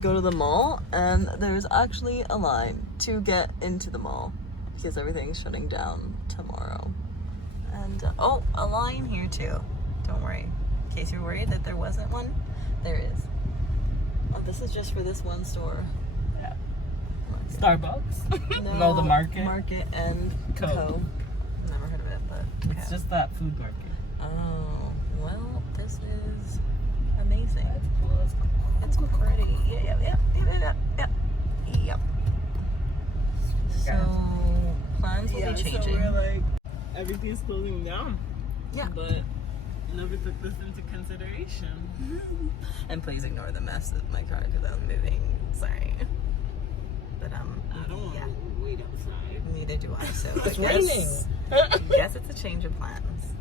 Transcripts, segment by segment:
Go to the mall, and there's actually a line to get into the mall because everything's shutting down tomorrow. And oh, a line here too. Don't worry. In case you're worried that there wasn't one, there is. Oh, this is just for this one store. Yeah. Starbucks? No, the market. Market and Co. Never heard of it, but okay. It's just that food market. Oh, well, this is amazing. That's cool. That's cool. It's pretty. Yep. So plans will be changing. So we're like, everything's closing down. Yeah. But never took this into consideration. And please ignore the mess of my car because I'm moving. Sorry. But I don't want to wait outside. Neither do I. So It's raining. Guess it's a change of plans.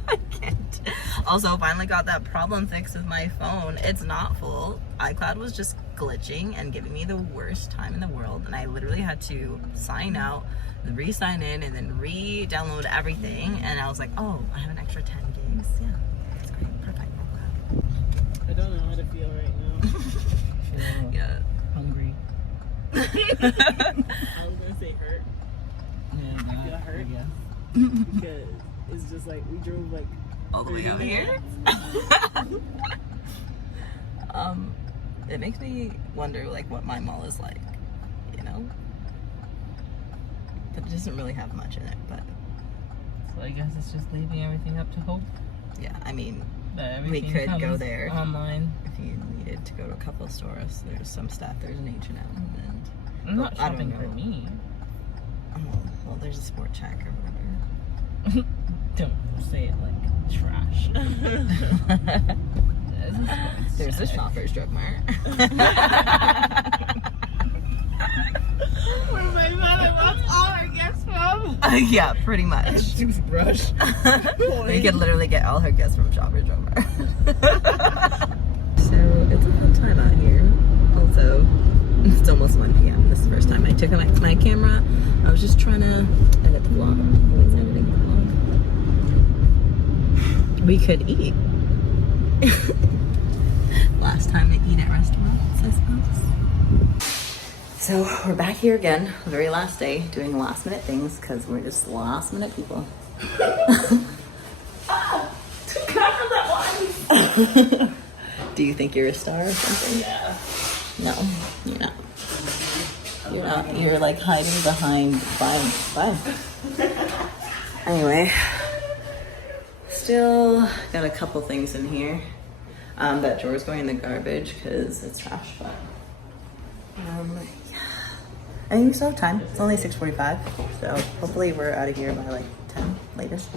I can't. Also, finally got that problem fixed with my phone. It's not full. iCloud was just glitching and giving me the worst time in the world, and I literally had to sign out, re-sign in, and then re-download everything. And I was like, oh, I have an extra 10 gigs. Yeah, that's great. Perfect. I don't know how to feel right now. Yeah. Hungry. I was gonna say hurt. Yeah, I feel hurt. Yeah. Because it's just like we drove like All the way out here. It makes me wonder like what my mall is like, you know? But it doesn't really have much in it, but So I guess it's just leaving everything up to hope. yeah, I mean, That we everything could go comes there online. if you needed to go to a couple of stores. There's some stuff. There's an H&M and I'm not I don't shopping for know. me. oh, well, there's a Sport Check or whatever. Don't say it like trash. There's a Shoppers Drug Mart. Where my mother wants all her gifts from. Yeah, pretty much. Toothbrush. You can literally get all her gifts from Shoppers Drug Mart. So it's a fun time out here. Also, it's almost 1 p.m. This is the first time I took my camera. I was just trying to edit the vlog. Always editing the vlog. We could eat. Last time to eat at restaurants, I suppose. So we're back here again, the very last day, doing last minute things because we're just last minute people. Do you think you're a star or something? Yeah. No, you're not. You're not. You're like hiding behind. Bye. Anyway, still got a couple things in here. That drawer's going in the garbage because it's trash, but yeah. I think we still have time. It's only 6:45, so hopefully we're out of here by like 10 latest.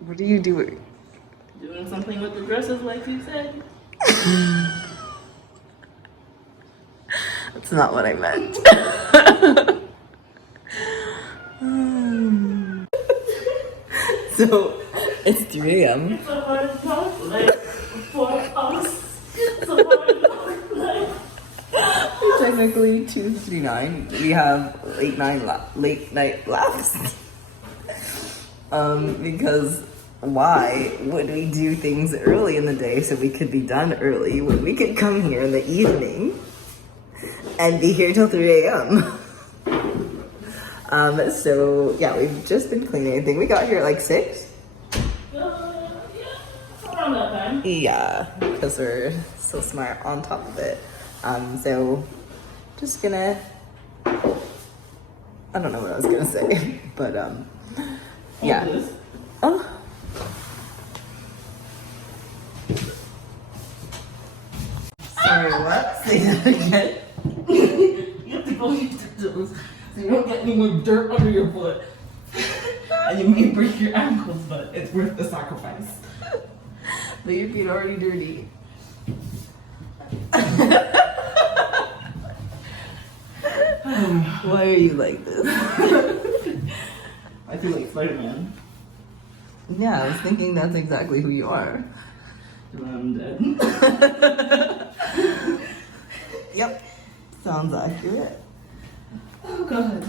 What are you doing? Doing something with the dresses like you said. That's not what I meant. So it's 3 a.m. It's a hard talk like for us. It's a hard talk like. Technically 2:59. We have late night laughs. Because why would we do things early in the day so we could be done early when we could come here in the evening and be here till 3 a.m. So yeah, we've just been cleaning. I think we got here at like 6. Yeah, around that time. Yeah, because we're so smart on top of it. So just gonna, I don't know what I was gonna say, but yeah. Oh. Sorry, what? Say that again. You have to go use the tools so you don't get any more dirt under your foot. And you may break your ankles, but it's worth the sacrifice. But your feet are already dirty. Why are you like this? I feel like Spider-Man. Yeah, I was thinking that's exactly who you are. I'm dead. Yep, sounds accurate. Oh god.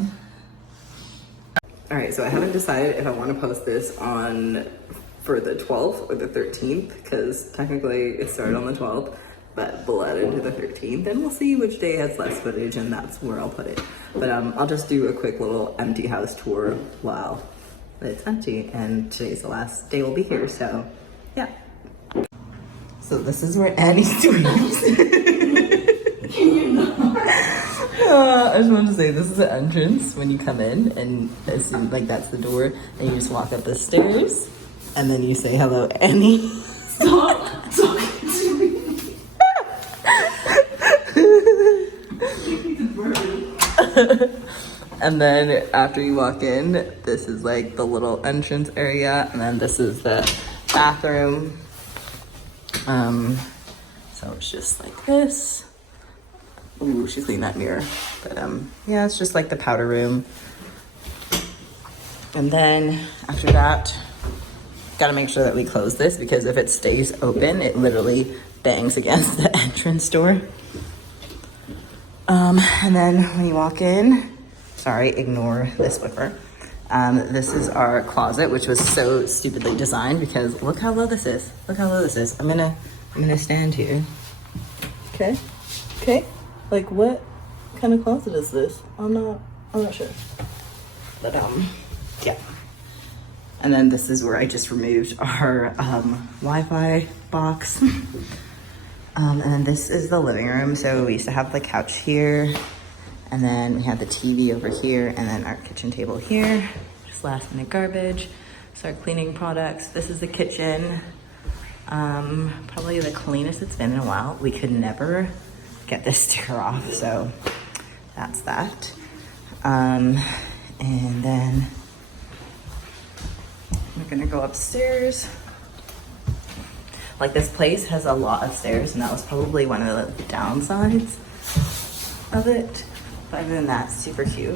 All right, so I haven't decided if I want to post this for the 12th or the 13th, because technically it started on the 12th, but bled into the 13th, and we'll see which day has less footage, and that's where I'll put it. But I'll just do a quick little empty house tour while it's empty, and today's the last day we'll be here, so yeah. So this is where Annie sleeps. I just wanted to say, this is the entrance when you come in, and as soon, like, that's the door, and you just walk up the stairs, and then you say hello, Annie. Stop talking to me. And then after you walk in, this is like the little entrance area, and then this is the bathroom. So it's just like this. Ooh, she's cleaned that mirror. But yeah, it's just like the powder room. And then after that, gotta make sure that we close this, because if it stays open, it literally bangs against the entrance door. And then when you walk in, sorry, ignore this whipper. This is our closet, which was so stupidly designed, because look how low this is. Look how low this is. I'm gonna stand here. Okay. Okay. Like, what kind of closet is this? I'm not sure. But yeah. And then this is where I just removed our Wi-Fi box. And then this is the living room. So we used to have the couch here, and then we had the TV over here, and then our kitchen table here. Just last minute garbage. So our cleaning products. This is the kitchen. Probably the cleanest it's been in a while. We could never get this sticker off, so that's that. And then we're gonna go upstairs. Like, this place has a lot of stairs, and that was probably one of the downsides of it. But other than that, super cute.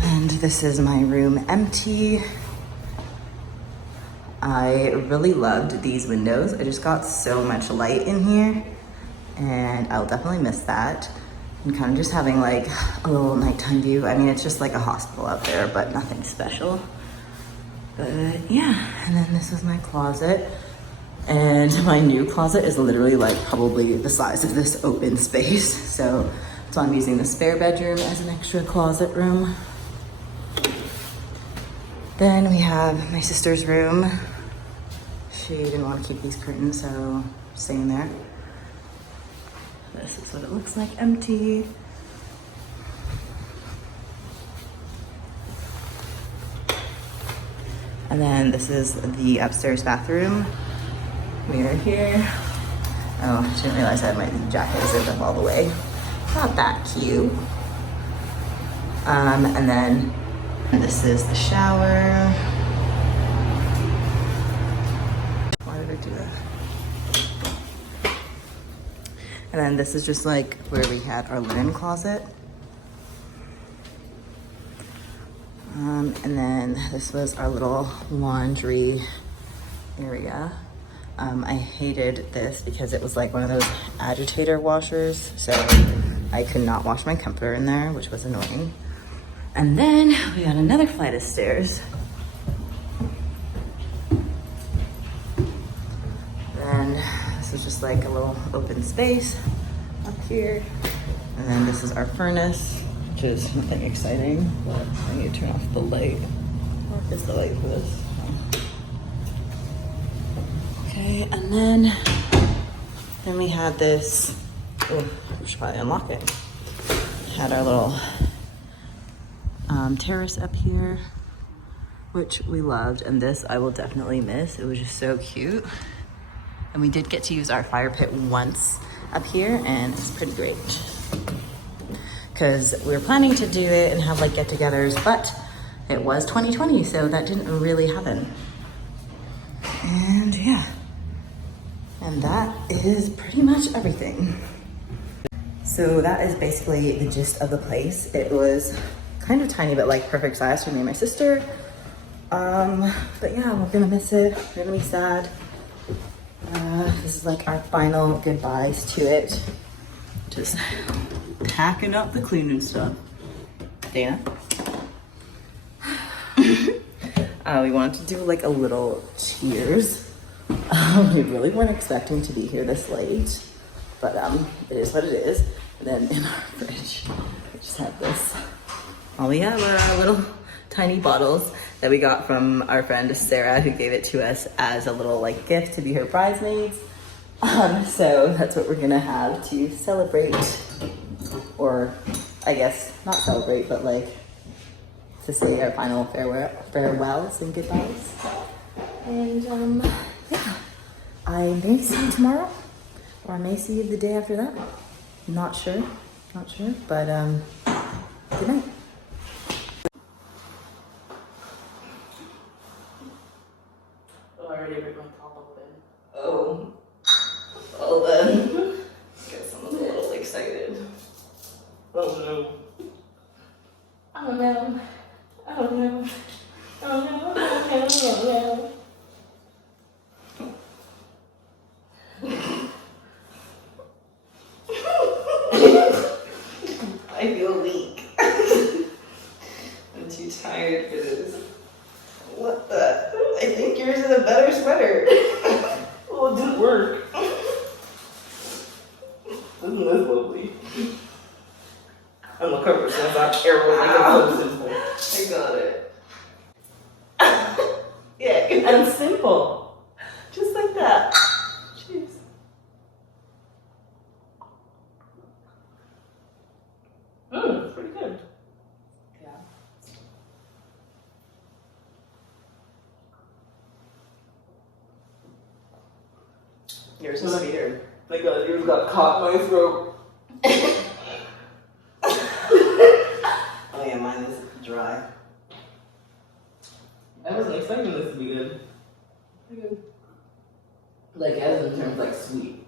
And this is my room empty. I really loved these windows. I just got so much light in here, and I'll definitely miss that. And kind of just having like a little nighttime view. I mean, it's just like a hospital out there, but nothing special. But yeah, and then this is my closet. And my new closet is literally like probably the size of this open space. So I'm using the spare bedroom as an extra closet room. Then we have my sister's room. She didn't want to keep these curtains, so I'm staying there. This is what it looks like empty. And then this is the upstairs bathroom. Mirror here. Oh, I didn't realize I had my jacket zipped up all the way. Not that cute. And then this is the shower. Why did I do that? And then this is just like where we had our linen closet. And then this was our little laundry area. I hated this because it was like one of those agitator washers, so I could not wash my comforter in there, which was annoying. And then we got another flight of stairs. Then this is just like a little open space up here. And then this is our furnace, which is nothing exciting, but I need to turn off the light. Where is the light for this? Okay, and then we had this, oh, we should probably unlock it. Had our little terrace up here, which we loved, and this I will definitely miss. It was just so cute. And we did get to use our fire pit once up here, and it's pretty great. Because we were planning to do it and have like get-togethers, but it was 2020, so that didn't really happen. And yeah. And that is pretty much everything. So that is basically the gist of the place. It was kind of tiny, but like perfect size for me and my sister. But yeah, we're gonna miss it. We're gonna be sad. This is like our final goodbyes to it. Just packing up the cleaning stuff. Dana? We wanted to do like a little cheers. We really weren't expecting to be here this late, but it is what it is. And then in our fridge, we just have this. All we have are our little tiny bottles that we got from our friend Sarah, who gave it to us as a little like gift to be her bridesmaids. So that's what we're gonna have to celebrate, or I guess not celebrate, but like to say our final farewells and goodbyes. And yeah, I may see you tomorrow, or I may see you the day after that. Not sure, but good night. Oh, I already ripped my top open. Oh, well then, guess I'm a little excited. Oh no. Oh no, oh no, oh no, oh no. I feel weak. I'm too tired for this. What the? I think yours is a better sweater. Well, it didn't work. Isn't this lovely? I'm gonna cover so that's not air like a simple. I got it. Yeah, and simple. Just like that. Jeez. It's pretty good. Yeah. Yours is sweeter. My God, yours got caught in my throat. Oh yeah, mine is dry. I wasn't expecting this to be good. Like, as in terms like sweet.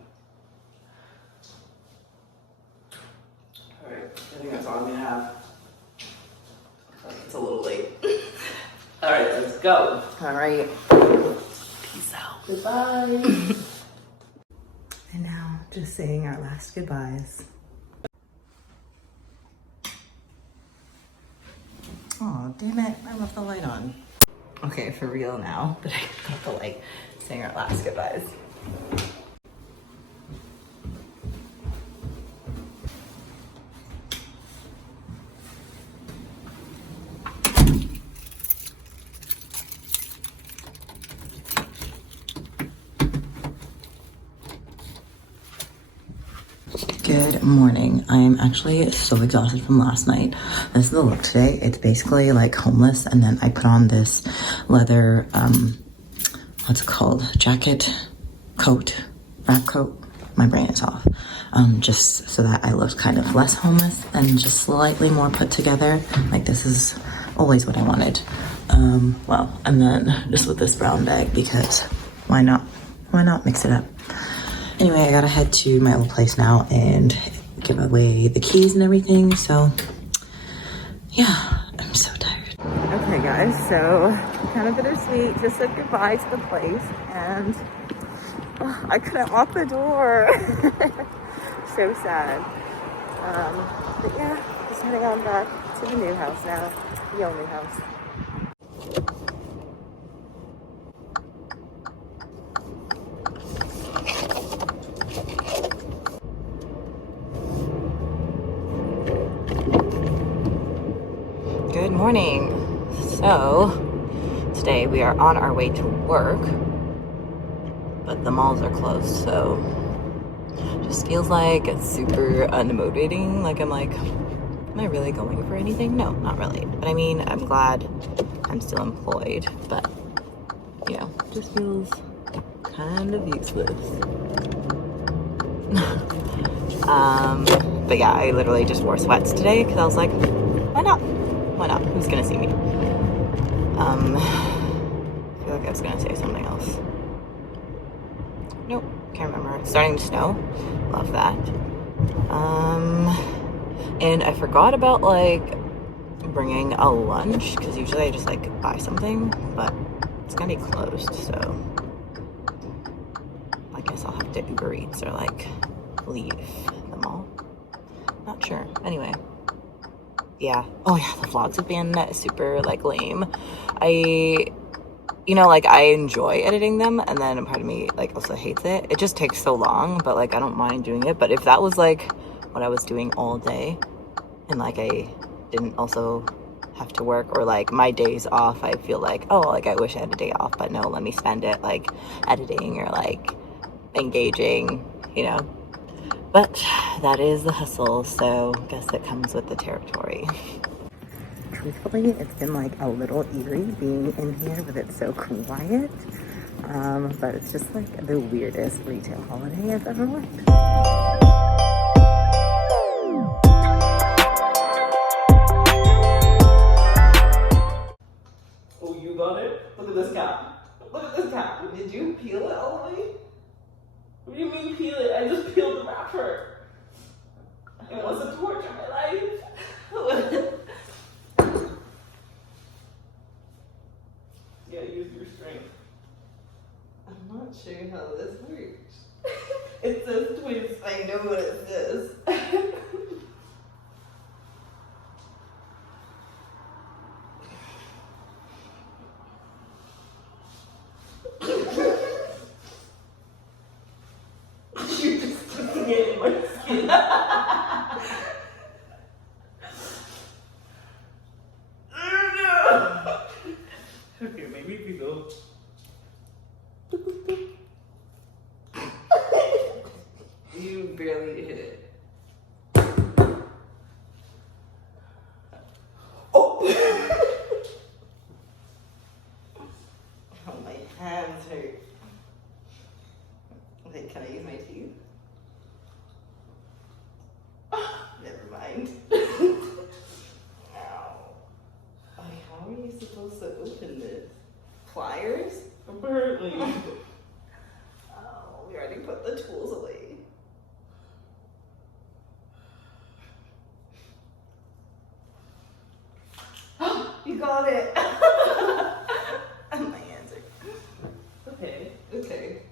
Alright, I think that's all I'm gonna have. It's a little late. Alright, let's go. Alright. Peace out. Goodbye. And now, just saying our last goodbyes. Oh, damn it, I left the light on. Okay, for real now, but I got the light. Saying our last goodbyes. Good morning. I am actually so exhausted from last night. This is the look today. It's basically like homeless, and then I put on this leather, what's it called? Jacket, coat, wrap coat. My brain is off. Just so that I looked kind of less homeless and just slightly more put together. Like this is always what I wanted. Well, and then just with this brown bag because why not? Why not mix it up? Anyway, I gotta head to my old place now and give away the keys and everything. So yeah, I'm so tired. Okay guys, so kind of bittersweet. Just said goodbye to the place and I couldn't lock the door. So sad. But yeah, just heading on back to the new house now. The only house. Good morning. So today we are on our way to work, but the malls are closed, so just feels like it's super unmotivating. Like I'm like, am I really going for anything? No, not really. But I mean, I'm glad I'm still employed, but you know, just feels kind of useless. But yeah, I literally just wore sweats today because I was like, why not? Why not? Who's gonna see me? I feel like I was gonna say something else. Nope, can't remember. It's starting to snow. Love that. And I forgot about like bringing a lunch because usually I just like buy something, but it's gonna be closed, so I guess I'll have to Uber Eats or like leave the mall. Not sure. Anyway, yeah. Oh yeah, the vlogs have been super like lame. You know, like I enjoy editing them, and then a part of me like also hates it. It just takes so long, but like I don't mind doing it. But if that was like what I was doing all day, and like I didn't also have to work, or like my days off, I feel like, oh, like I wish I had a day off, but no, let me spend it like editing or like engaging, you know. But that is the hustle, so I guess it comes with the territory. Truthfully, it's been like a little eerie being in here, but it's so quiet. But it's just like the weirdest retail holiday I've ever went. Oh, you got it? Look at this cap. Look at this cap. Did you peel it all the way? What do you mean peel it? I just peeled the wrapper. It was a torch of my life. Yeah, use your strength. I'm not sure how this works. It says twist. I know what it says. You're just sticking it in my skin. Okay, maybe if you go. You barely hit it. Oh! Oh, my hands hurt. Okay, can I use my teeth? Never mind. Ow. Like, how are you supposed to open this? Pliers? Apparently. Oh, we already put the tools away. You got it.